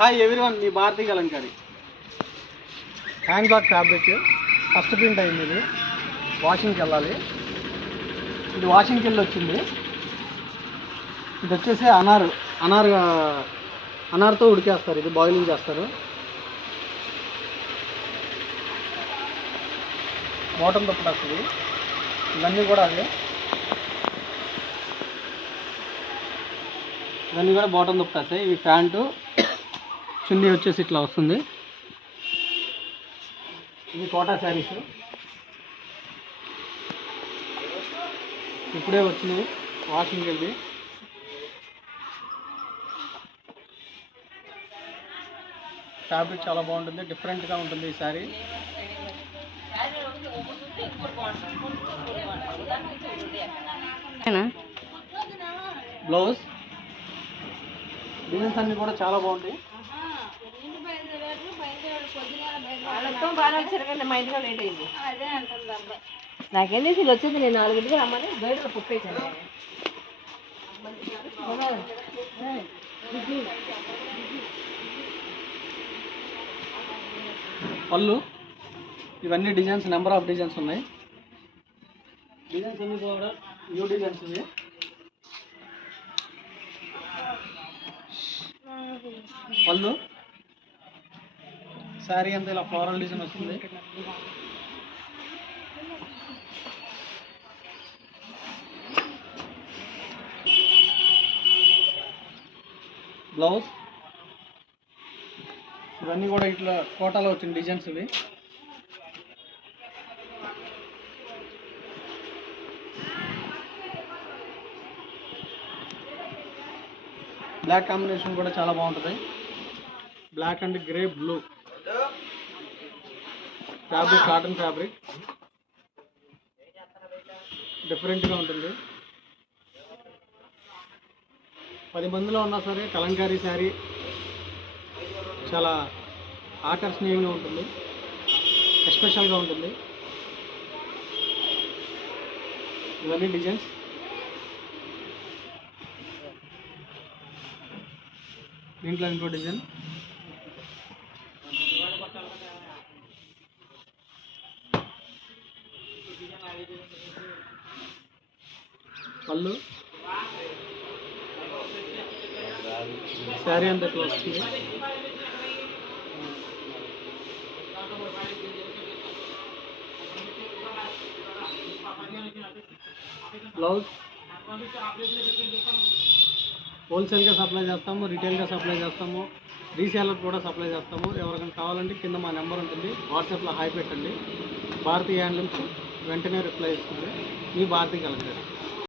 Hi everyone, మీ Bharati Kalamkari. Hand block fabric first print అయింది. ఇది వాషింగ్కి వెళ్ళాలి. ఇది వాషింగ్కి వెళ్ళి వచ్చింది. ఇది వచ్చేసి అనార్తో ఉడికేస్తారు. ఇది బాయిలింగ్ చేస్తారు. బాటమ్ దుప్పటి వస్తుంది. ఇవన్నీ కూడా అదే. ఇవన్నీ కూడా బాటమ్ దుప్పటి వస్తాయి. ఇవి ప్యాంటు, చున్నీ వచ్చేసి ఇట్లా వస్తుంది. ఇది కోటా శారీస్ ఇప్పుడే వచ్చినాయి వాషింగ్కి వెళ్ళి. ఫ్యాబ్రిక్ చాలా బాగుంటుంది, డిఫరెంట్గా ఉంటుంది ఈ శారీ. బ్లౌజ్ డిజైన్స్ అన్నీ కూడా చాలా బాగుంటాయి. నాకేం చేసి వచ్చింది, నేను 4 రమ్మని బయట పుప్పేసాను. పళ్ళు ఇవన్నీ డిజైన్స్, నెంబర్ ఆఫ్ డిజైన్స్ ఉన్నాయి. డిజైన్స్ అన్నీ కూడా న్యూ డిజైన్స్ ఇవి. పళ్ళు శారీ అంతా ఇలా ఫ్లోరల్ డిజైన్ వస్తుంది. బ్లౌజ్ ఇవన్నీ కూడా ఇట్లా కోటాలో వచ్చిన డిజైన్స్ ఇవి. బ్లాక్ కాంబినేషన్ కూడా చాలా బాగుంటుంది. Black and grey blue. Fabric cotton fabric, డిఫరెంట్గా ఉంటుంది. 10 మందిలో ఉన్నా సరే కలంకారీ శారీ చాలా ఆకర్షణీయంగా ఉంటుంది, ఎస్పెషల్గా ఉంటుంది. ఇవన్నీ డిజైన్స్. దీంట్లో ఇంకో డిజైన్. పళ్ళు శారీ అంతా ఇట్లా వస్తుంది. బ్లౌజ్ హోల్సేల్గా సప్లై చేస్తాము, రిటైల్గా సప్లై చేస్తాము, రీసేలర్ కూడా సప్లై చేస్తాము. ఎవరికైనా కావాలంటే కింద మా నెంబర్ ఉంటుంది, వాట్సాప్లో హాయ్ పెట్టండి. భారతీ హ్యాండ్లూమ్స్ వెంటనే రిప్లై ఇస్తుంది. మీ భారతీ కలంకారీ.